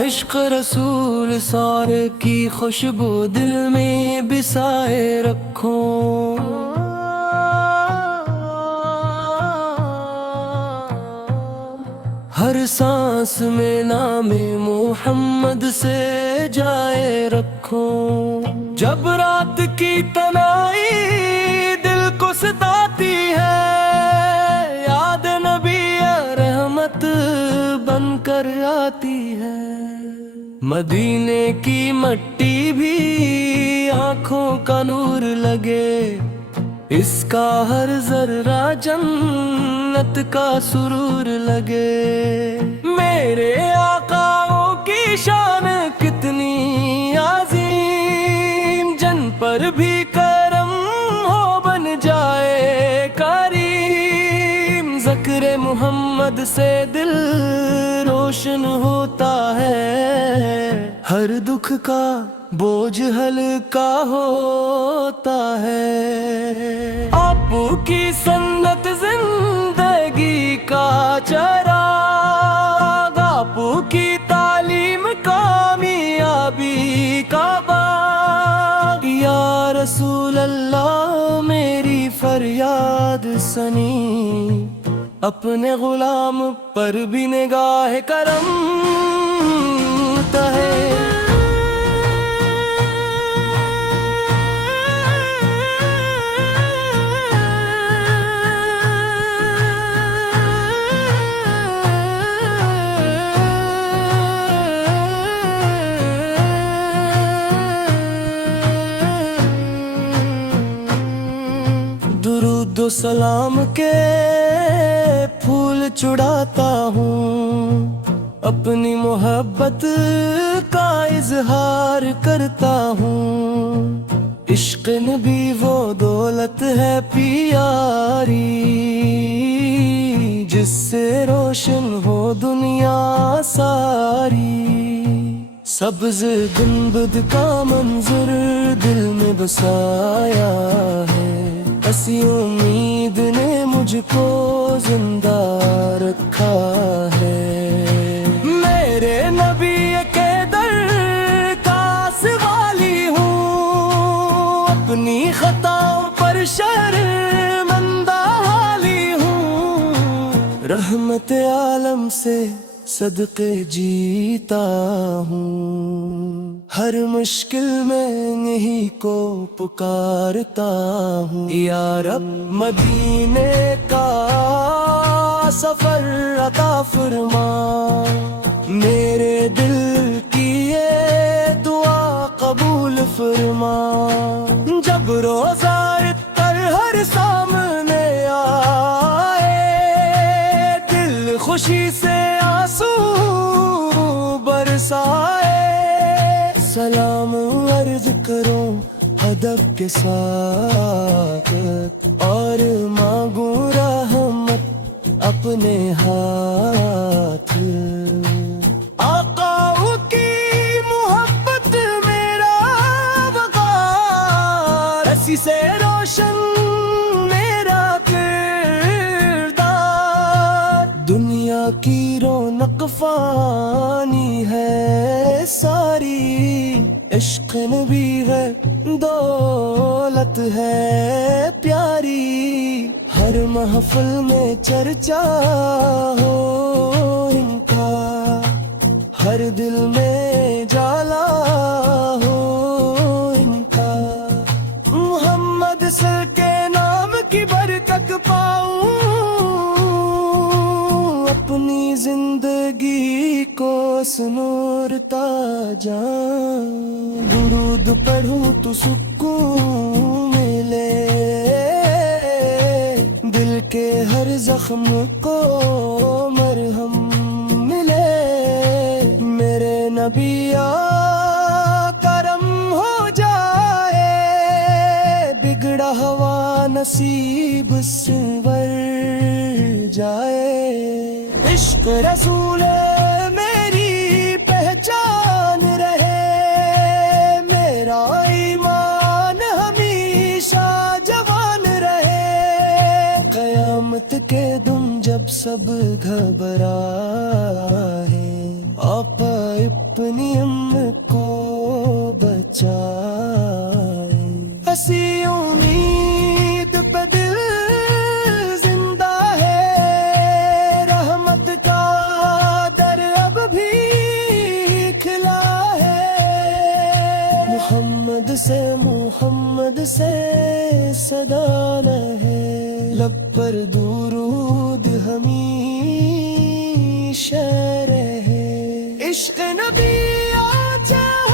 عشق رسول سارے کی خوشبو دل میں بسائے رکھو، ہر سانس میں نام محمد سے جائے رکھو۔ جب رات کی تنہائی دل کو ستاتی ہے، یاد نبی رحمت بن کر آتی ہے۔ مدینے کی مٹی بھی آنکھوں کا نور لگے، اس کا ہر ذرہ جنت کا سرور لگے۔ میرے آقاؤں کی شان کتنی عظیم، جن پر بھی کرم ہو بن جائے کریم۔ ذکر محمد سے دل روشن ہوتا ہے، ہر دکھ کا بوجھ ہلکا ہوتا ہے۔ آپ کی سنت زندگی کا چراغ، آپ کی تعلیم کامیابی کا باغ۔ یا رسول اللہ میری فریاد سنی، اپنے غلام پر بھی نگاہ کرم ہے۔ درود و سلام کے پھول چڑھاتا ہوں، اپنی محبت کا اظہار کرتا ہوں۔ عشق نبی وہ دولت ہے پیاری، جس سے روشن ہو دنیا ساری۔ سبز گنبد کا منظر دل میں بسایا ہے، ایسی امید نے مجھ کو زندہ رکھا ہے۔ میرے نبی کے در کا سوالی ہوں، اپنی خطاؤں پر شرمندہ حالی ہوں۔ رحمت عالم سے صدقے جیتا ہوں، ہر مشکل میں یہی کو پکارتا ہوں۔ یا رب مدینے کا سفر عطا فرما، میرے دل کی یہ دعا قبول فرما۔ جب روزہ ہر سامنے آئے، دل خوشی سے آنسو برسائے۔ سلام عرض کرو ادب کے ساتھ، اور مانگوں رحمت اپنے ہاتھ۔ آقاؤں کی محبت میرا وقار، اسی سے روشن میرا کردار۔ دنیا کی رونق فانی ہے ساری، عشق نبی ہے دولت ہے پیاری۔ ہر محفل میں چرچا ہو ان کا، ہر دل میں جالا ہو ان کا۔ محمد سر کے نام کی برکت پاؤں، اپنی زندگی کو سنورتا جاؤں۔ درود پڑھوں تو سکون ملے، دل کے ہر زخم کو مرہم ملے۔ میرے نبی کرم ہو جائے، بگڑا ہوا نصیب سنور جائے۔ عشق رسول میری پہچان رہے، میرا ایمان ہمیشہ جوان رہے۔ قیامت کے دن جب سب گھبرائے، آپ اپنی امت کو بچائے، ہنسی امید پہ دل زندہ ہے، رحمت کا در اب بھی کھلا ہے، محمد سے صدا نہ ہے، لب پر درود ہمیشہ رہے، عشق نبی آ جائے